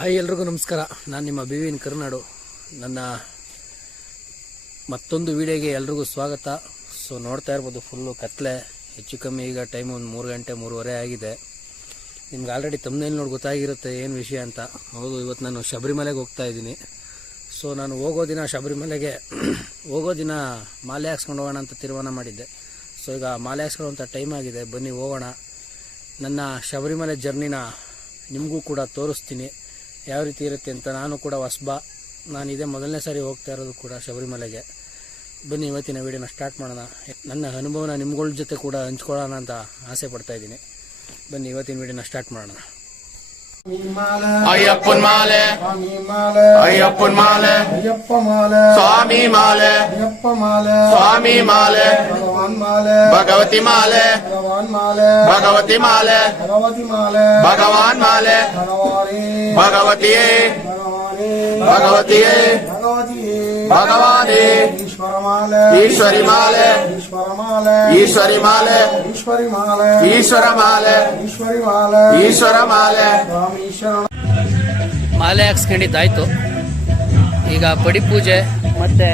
Hi ಎಲ್ರಿಗೂ ನಮಸ್ಕಾರ. ನಾನು ನಿಮ್ಮ ಬಿ ವಿನ್ ಕರ್ನಾಡು. ನನ್ನ ಮತ್ತೊಂದು ವಿಡಿಯೋಗೆ ಎಲ್ರಿಗೂ ಸ್ವಾಗತ. ಸೊ ನೋಡ್ತಾ ಇರ್ಬೋದು ಫುಲ್ಲು ಕತ್ಲೆ. ಹೆಚ್ಚು ಕಮ್ಮಿ ಈಗ ಟೈಮ್ ಒಂದು ಮೂರು ಗಂಟೆ, ಮೂರುವರೆ ಆಗಿದೆ. ನಿಮ್ಗೆ ಆಲ್ರೆಡಿ ತಮ್ಮನೇಲಿ ನೋಡಿ ಗೊತ್ತಾಗಿರುತ್ತೆ ಏನು ವಿಷಯ ಅಂತ. ಹೌದು ಇವತ್ತು ನಾನು ಶಬರಿಮಲೆಗೆ ಹೋಗ್ತಾ ಇದ್ದೀನಿ. ಸೊ ನಾನು ಹೋಗೋ ದಿನ ಶಬರಿಮಲೆಗೆ ಹೋಗೋ ದಿನ ಮಾಲೆ ಹಾಕ್ಸ್ಕೊಂಡು ಹೋಗೋಣ ಅಂತ ತೀರ್ಮಾನ ಮಾಡಿದ್ದೆ. ಸೊ ಈಗ ಮಾಲೆ ಹಾಕ್ಸ್ಕೊಳ್ಳೋಂಥ ಟೈಮ್ ಆಗಿದೆ. ಬನ್ನಿ ಹೋಗೋಣ. ನನ್ನ ಶಬರಿಮಲೆ ಜರ್ನಿನ ನಿಮಗೂ ಕೂಡ ತೋರಿಸ್ತೀನಿ. ಯಾವ ರೀತಿ ಇರುತ್ತೆ ಅಂತ ನಾನು ಕೂಡ ಹೊಸ್ಬ. ನಾನು ಇದೇ ಮೊದಲನೇ ಸಾರಿ ಹೋಗ್ತಾ ಇರೋದು ಕೂಡ ಶಬರಿಮಲೆಗೆ. ಬನ್ನಿ, ಇವತ್ತಿನ ವಿಡಿಯೋನ ಸ್ಟಾರ್ಟ್ ಮಾಡೋಣ. ನನ್ನ ಅನುಭವನ ನಿಮ್ಗಳ ಜೊತೆ ಕೂಡ ಹಂಚ್ಕೊಳ್ಳೋಣ ಅಂತ ಆಸೆ ಪಡ್ತಾ ಇದ್ದೀನಿ. ಬನ್ನಿ, ಇವತ್ತಿನ ವಿಡಿಯೋನ ಸ್ಟಾರ್ಟ್ ಮಾಡೋಣ. ಅಯ್ಯಪ್ಪನ್ ಮಾಲೆ ಸ್ವಾಮಿ ಮಾಲೆ ಅಯ್ಯಪ್ಪನ್ ಮಾಲೆ ಅಯ್ಯಪ್ಪ ಮಾಲೆ ಸ್ವಾಮಿ ಮಾಲೆ ಅಯ್ಯಪ್ಪ ಮಾಲೆ ಸ್ವಾಮಿ ಮಾಲೆ ಭಗವಾನ್ ಮಾಲೆ ಭಗವತಿ ಮಾಲೆ ಭಗವಾನ್ ಮಾಲೆ ಭಗವತಿ ಮಾಲೆ ಭಗವತಿ ಮಾಲೆ ಭಗವಾನ್ ಮಾಲೆ ಭಗವಾನೇ ಭಗವತಿಯೇ ಭಗವಾನೇ ಭಗವತಿಯೇ ಭಗವತಿಯೇ ಭಗವಾನೇ ಈಶ್ವರ ಮಾಲೆ ಈಶ್ವರಿ ಮಾಲೆ ಈಶ್ವರ ಮಾಲೆ ಈಶ್ವರಿ ಮಾಲೆ ಈಶ್ವರಿ ಮಾಲೆ ಈಶ್ವರ ಮಾಲೆ ಈಶ್ವರಿ ಮಾಲೆ ಈಶ್ವರ ಮಾಲೆ ಮಾಲೆ ಹಾಕ್ಸ್ಕೊಂಡಿದ್ದಾಯ್ತು. ಈಗ ಪಡಿ ಪೂಜೆ ಮತ್ತೆ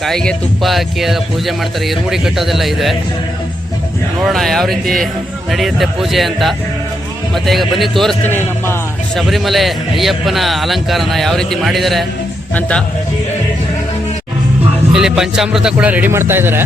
ಕಾಯಿಗೆ ತುಪ್ಪ ಹಾಕಿ ಎಲ್ಲ ಪೂಜೆ ಮಾಡ್ತಾರೆ. ಇರುಮುಡಿ ಕಟ್ಟೋದೆಲ್ಲ ಇದೆ. ನೋಡೋಣ ಯಾವ ರೀತಿ ನಡೆಯುತ್ತೆ ಪೂಜೆ ಅಂತ. ಮತ್ತೆ ಈಗ ಬನ್ನಿ ತೋರಿಸ್ತೀನಿ ನಮ್ಮ ಶಬರಿಮಲೆ ಅಯ್ಯಪ್ಪನ ಅಲಂಕಾರನ ಯಾವ ರೀತಿ ಮಾಡಿದ್ದಾರೆ ಅಂತ. ಇಲ್ಲಿ ಪಂಚಾಮೃತ ಕೂಡ ರೆಡಿ ಮಾಡ್ತಾ ಇದ್ದಾರೆ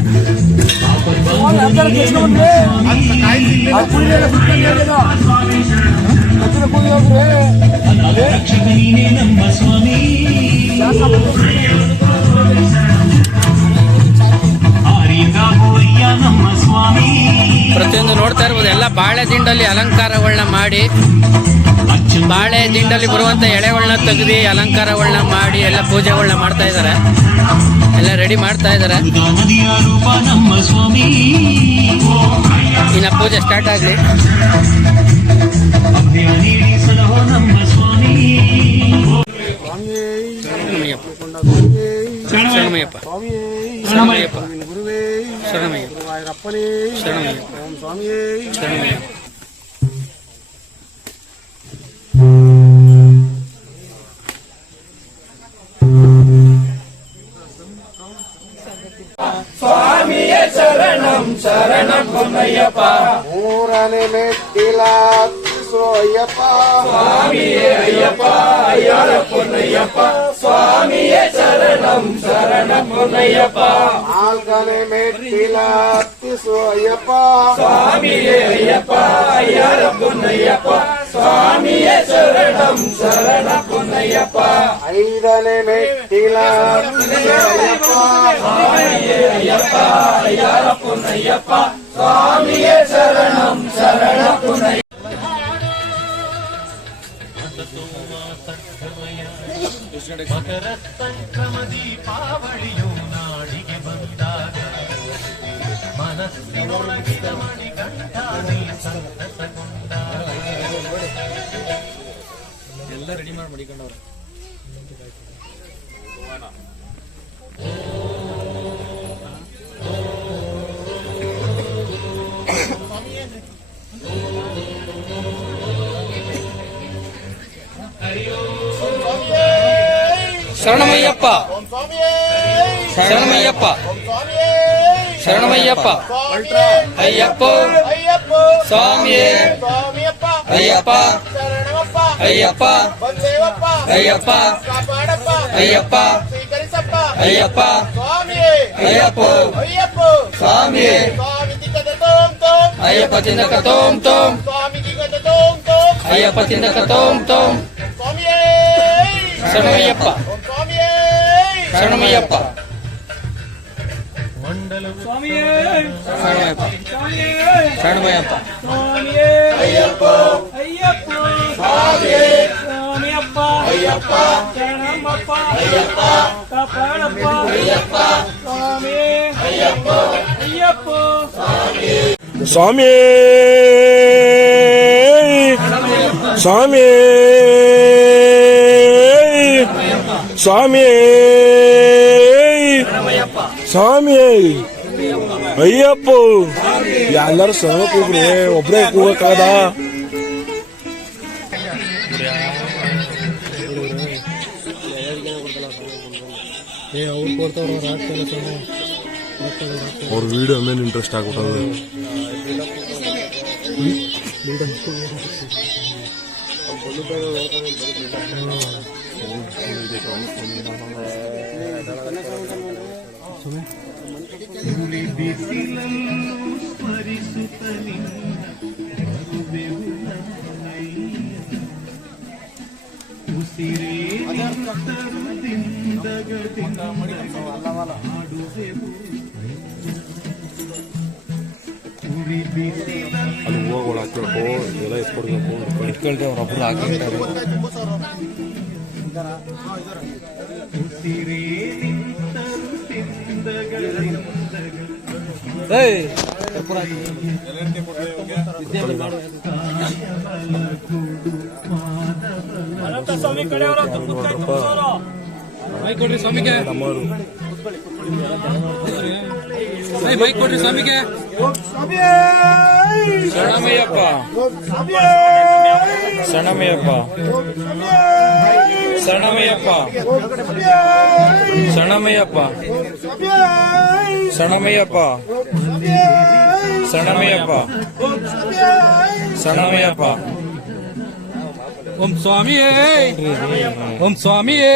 ಪ್ರತಿಯೊಂದು ನೋಡ್ತಾ ಇರ್ಬೋದು ಎಲ್ಲ ಬಾಳೆ ದಿಂಡಲ್ಲಿ ಅಲಂಕಾರಗಳನ್ನ ಮಾಡಿ. ಬಾಳೆ ದಿಂಡಲ್ಲಿ ಬರುವಂತ ಎಳೆಗಳನ್ನ ತೆಗೆದು ಅಲಂಕಾರಗಳನ್ನ ಮಾಡಿ ಎಲ್ಲ ಪೂಜೆಗಳನ್ನ ಮಾಡ್ತಾ ಇದ್ದಾರೆ ಎಲ್ಲ ರೆಡಿ ಮಾಡ್ತಾ ಇದ್ದಾರೆ ಶರಣಮಯ್ಯಪ್ಪ. ಶರಣಮಯ್ಯಪ್ಪ. ರೂಪ ನಮ್ಮ ಸ್ವಾಮಿ ಇನ್ನ ಪೂಜೆ ಸ್ಟಾರ್ಟ್ ಆಗಲಿ ಅಭಯ ನೀಡಿ ಸಲಹೋ ನಮ್ಮ ಸ್ವಾಮಿ ಶರಣಮಯ್ಯಪ್ಪ ಸ್ವಾಮಿಯೇ ಶರಣಮಯ್ಯಪ್ಪ ಶರಣಮಯ್ಯಪ್ಪ ಗುರುವೇ ಶರಣಮಯ್ಯಪ್ಪ ಗುರುವಾಯೂರಪ್ಪನೇ ಶರಣಮಯ್ಯಪ್ಪ ಓಂ ಸ್ವಾಮಿಯೇ ಶರಣಮಯ್ಯಪ್ಪ ಮೂರನೇ ಮೆಟ್ಟಿಲ ಹತ್ತಿಸೋ ಅಯ್ಯಪ್ಪ ನಾಲ್ಕನೇ ಮೆಟ್ಟಿಲ ಹತ್ತಿಸೋ ಅಯ್ಯಪ್ಪ ಐದನೇ ಮೆಟ್ಟಿಲ ಹತ್ತಿಸೋ ಅಯ್ಯಪ್ಪ ಮಕರ ಸಂಕ್ರಮ ದೀಪಾವಳಿಯು ನಾಡಿಗೆ ಬಂದಾಗ ಎಲ್ಲ ರೆಡಿ ಮಾಡಿ ಮಡಿಕೊಂಡವ್ರೆ ಶರಣಮಯ್ಯಪ್ಪ ಶರಣಮಯ್ಯಪ್ಪ ಶರಣಮಯ್ಯಪ್ಪ ಅಯ್ಯಪ್ಪ ಸ್ವಾಮಿಯೇ ಅಯ್ಯಪ್ಪ ಅಯ್ಯಪ್ಪ ಅಯ್ಯಪ್ಪ ಅಯ್ಯಪ್ಪ ಅಯ್ಯಪ್ಪ ಅಯ್ಯಪ್ಪ ಸ್ವಾಮಿಯೇ ಅಯ್ಯಪ್ಪ ತಿಂದಕ ತೋಂ ತೋಂ ಅಯ್ಯಪ್ಪ ತಿಂದಕ ತೋಂ ತೋಂ ಶರಣಮಯ್ಯಪ್ಪ ಶರಣಮಯ್ಯಪ್ಪ ಮಂಡಲವು ಶರಣಮಯ್ಯಪ್ಪ ಶರಣಮಯ್ಯಪ್ಪ ಅಯ್ಯಪ್ಪ ಸ್ವಾಮಿಯಪ್ಪ ಅಯ್ಯಪ್ಪ ಶರಣಮ್ಮಪ್ಪ ಅಯ್ಯಪ್ಪ ಕಾಪಾಡಪ್ಪ ಅಯ್ಯಪ್ಪ ಸ್ವಾಮಿ ಅಯ್ಯಪ್ಪ ಅಯ್ಯಪ್ಪ ಸ್ವಾಮಿ ಸ್ವಾಮಿ ಸ್ವಾಮಿ ಸ್ವಾಮಿ ಅಯ್ಯಪ್ಪ. ಎಲ್ಲರೂ ಸರ್ವ ಕೂಗ್ರಿ ಒಬ್ರೇ ಕೂಗಕ್ಕಾಗದ ಅವ್ರು ವಿಡಿಯೋ ಮೇಲೆ ಇಂಟ್ರೆಸ್ಟ್ ಆಗ್ಬಿಟ್ಟದು ಅಲ್ಲಿ ಹೂವುಗಳು ಹಾಕ್ಬೇಕು ಎಲ್ಲ ಎತ್ಕೊಡ್ಬೇಕು ಇಟ್ಕೊಳ್ದೆ ಅವ್ರ ಒಬ್ರು ಹಾಕಿರ್ತಾರೆ ಉಸಿರೇ ನಿಂತರು ಕೊಡ್ರಿ ಸ್ವಾಮಿಗೆ. ಬೈಕ್ ಕೊಡ್ರಿ ಸ್ವಾಮಿಗೆ. ಶರಣಮಯ್ಯಪ್ಪ. ಶರಣಮಯ್ಯಪ್ಪ ಸಣಮಯಪ್ಪ ಸಣಮಯಪ್ಪ ಸಣಮಯಪ್ಪ ಸಣಮಯಪ್ಪ ಶರಣಮಯ್ಯಪ್ಪ ಓಂ ಸ್ವಾಮಿಯೇ ಓಂ ಸ್ವಾಮಿಯೇ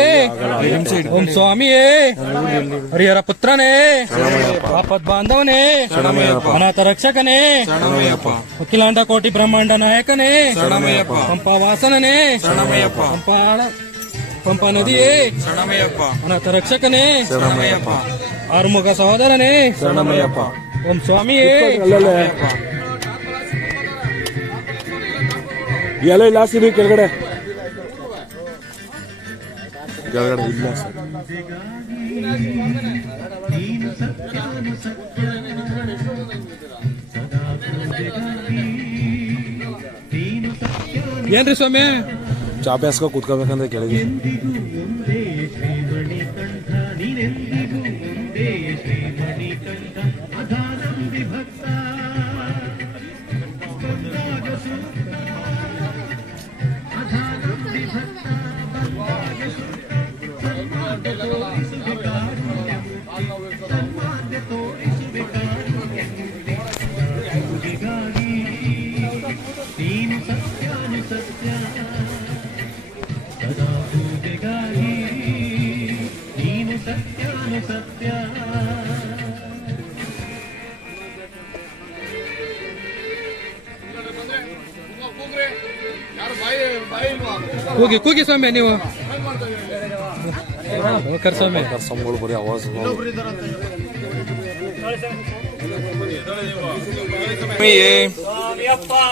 ಓಂ ಸ್ವಾಮಿಯೇ, ಹರಿಹರ ಪುತ್ರನೇ ಪಾಪದ್ ಬಾಂಧವನೇ, ಅನಾಥ ರಕ್ಷಕನೇ ಅಖಿಲಾಂಡ ಕೋಟಿ ಬ್ರಹ್ಮಾಂಡ ನಾಯಕನೇ ಪಂಪ ಶರಣಮಯ್ಯಪ್ಪ ಪಂಪ ಪಂಪ ನದಿಯೇ, ಅನಾಥ ರಕ್ಷಕನೇ, ಆರುಮುಖ ಸಹೋದರನೇ, ಓಂ ಸ್ವಾಮಿಯೇ ಎಲ್ಲ ಇಲ್ಲ ಸಿರಿ ಕೆಳಗಡೆ ಕೆಳಗಡೆ ಇಲ್ಲ ಸರ್ ಏನ್ರಿ ಸ್ವಾಮಿ? ಚಾಪೆ ಹಾಸ್ಕೊ ಕೂತ್ಕೋಬೇಕಂದ್ರೆ ಕೆಳಗೆ ಕೂಗಿ ಕೂಗಿ ಸ್ವಾಮಿ, ನೀವು. ಹೋಗರ್ ಸ್ವಾಮಿ. ಸ್ವಾಮಿಗಳು ಬರೀ ಆವಾಜ್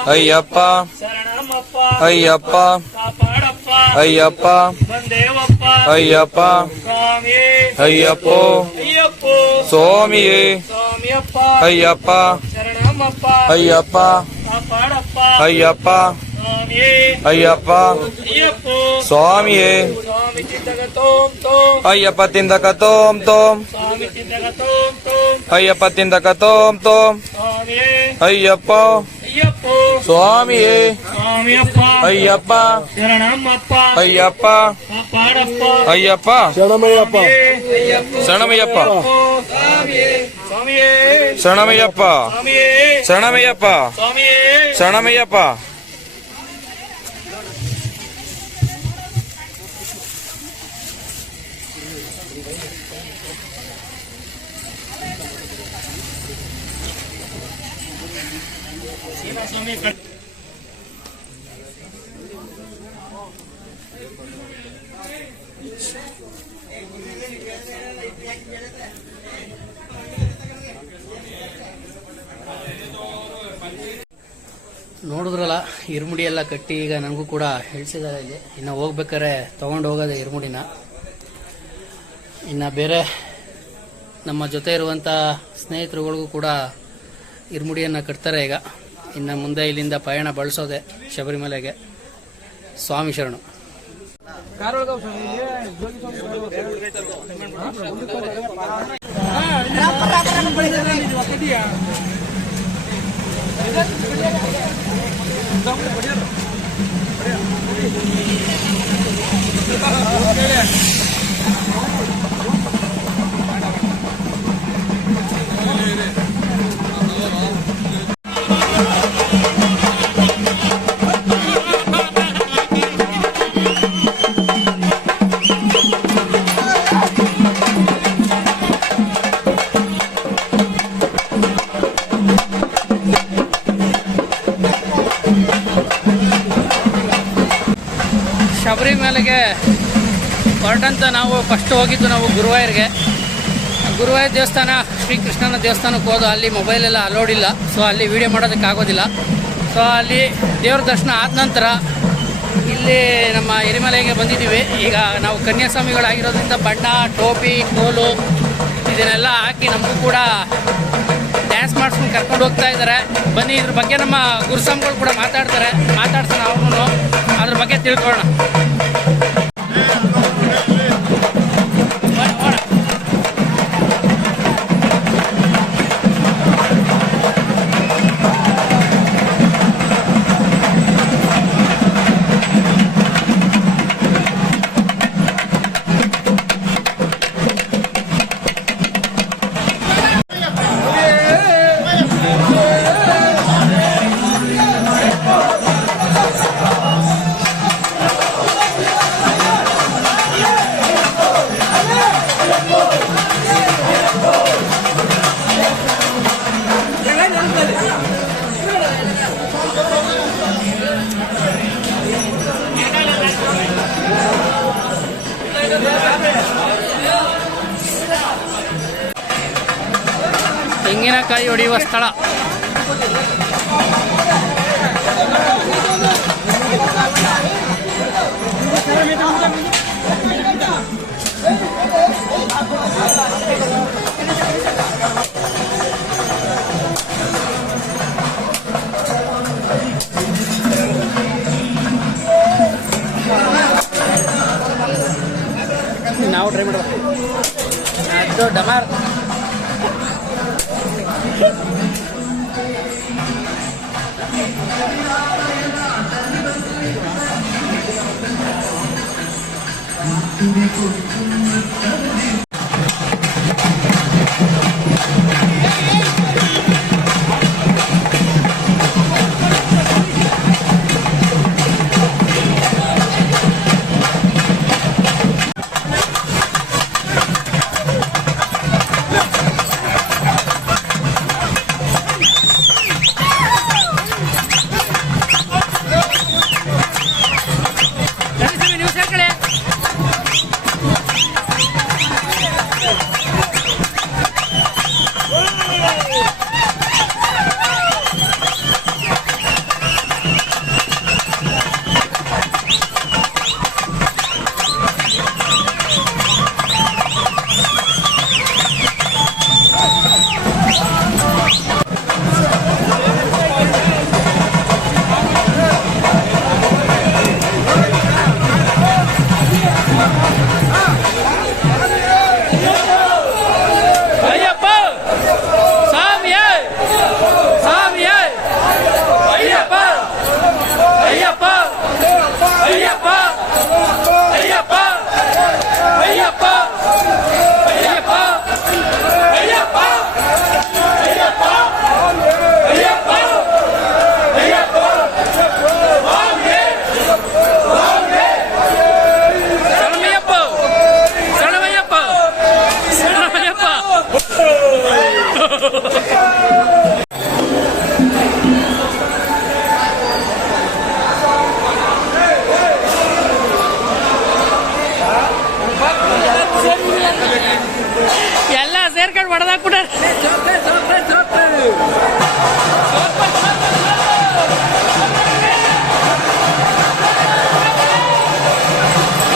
ಅಯ್ಯಪ್ಪ. ಅಯ್ಯಪ್ಪ. ಅಯ್ಯಪ್ಪ. ಅಯ್ಯಪ್ಪ. ಅಯ್ಯಪ್ಪೋ. ಸ್ವಾಮಿಯೇ. ಅಯ್ಯಪ್ಪ. ಅಯ್ಯಪ್ಪ. ಅಯ್ಯಪ್ಪ. ಅಯ್ಯಪ್ಪ. ಅಯ್ಯಪ್ಪೋ. ಸ್ವಾಮಿಯೇ. ಸ್ವಾಮಿ ಚಿಂತಕ ತೋಂ ತೋಂ. ಅಯ್ಯಪ್ಪ ತಿಂದಕ ತೋಂ ತೋಂ. ಅಯ್ಯಪ್ಪ ತಿಂದಕ ಅಯ್ಯಪ್ಪ. ಅಯ್ಯಪ್ಪೋ. ಸ್ವಾಮಿಯೇ. ಅಯ್ಯಪ್ಪ. ಅಯ್ಯಪ್ಪ. ಅಯ್ಯಪ್ಪ. ಶರಣಮಯ್ಯಪ್ಪ. ಅಯ್ಯಪ್ಪ ಶರಣಮಯ್ಯಪ್ಪ. ಸಣಮಯ್ಯಪ್ಪ ಸ್ವಾಮಿಯೇ. ಶರಣಮಯ್ಯಪ್ಪ. ಶರಣಮಯ್ಯಪ್ಪ. ಶರಣಮಯ್ಯಪ್ಪ. ನೋಡಿದ್ರಲ್ಲ, ಇರ್ಮುಡಿ ಎಲ್ಲ ಕಟ್ಟಿ ಈಗ ನನಗೂ ಕೂಡ ಹೇಳ್ಸಿದ್ದಾರೆ ಇಲ್ಲಿ. ಇನ್ನು ಹೋಗ್ಬೇಕಾರೆ ತಗೊಂಡು ಹೋಗೋದೆ ಇರ್ಮುಡಿನ. ಇನ್ನು ಬೇರೆ ನಮ್ಮ ಜೊತೆ ಇರುವಂಥ ಸ್ನೇಹಿತರುಗಳಿಗೂ ಕೂಡ ಇರ್ಮುಡಿಯನ್ನು ಕಟ್ತಾರೆ ಈಗ. ಇನ್ನು ಮುಂದೆ ಇಲ್ಲಿಂದ ಪಯಣ ಬಳಸೋದೆ ಶಬರಿಮಲೆಗೆ. ಸ್ವಾಮಿ ಶರಣು. ಅಂತ ನಾವು ಫಸ್ಟ್ ಹೋಗಿದ್ದು ನಾವು ಗುರುವಾಯರಿಗೆ ಗುರುವಾಯ ದೇವಸ್ಥಾನ, ಶ್ರೀಕೃಷ್ಣನ ದೇವಸ್ಥಾನಕ್ಕೆ ಹೋದ, ಅಲ್ಲಿ ಮೊಬೈಲ್ ಎಲ್ಲ ಅಲೋಡ್ ಇಲ್ಲ. ಸೊ ಅಲ್ಲಿ ವಿಡಿಯೋ ಮಾಡೋದಕ್ಕಾಗೋದಿಲ್ಲ ಸೊ ಅಲ್ಲಿ ದೇವ್ರ ದರ್ಶನ ಆದ ನಂತರ ಇಲ್ಲಿ ನಮ್ಮ ಹಿರಿಮಲೆಗೆ ಬಂದಿದ್ದೀವಿ. ಈಗ ನಾವು ಕನ್ಯಾಸ್ವಾಮಿಗಳಾಗಿರೋದ್ರಿಂದ ಬಣ್ಣ, ಟೋಪಿ ಟೋಲು ಇದನ್ನೆಲ್ಲ ಹಾಕಿ ನಮಗೂ ಕೂಡ ಡ್ಯಾನ್ಸ್ ಮಾಡಿಸ್ಕೊಂಡು ಕರ್ಕೊಂಡು ಹೋಗ್ತಾ ಇದ್ದಾರೆ. ಬನ್ನಿ, ಇದ್ರ ಬಗ್ಗೆ ನಮ್ಮ ಗುರುಸ್ವಾಮಿಗಳು ಕೂಡ ಮಾತಾಡ್ತಾರೆ. ಮಾತಾಡ್ಸೋಣ ಅವ್ರೂ ಅದ್ರ ಬಗ್ಗೆ ತಿಳ್ಕೊಳ್ಳೋಣ. ತೆಂಗಿನಕಾಯಿ ಹೊಡೆಯುವ ಸ್ಥಳ. ನಾವು ಟ್ರೈ ಮಾಡುವ ಅದು ಡಮಾರ್ two weeks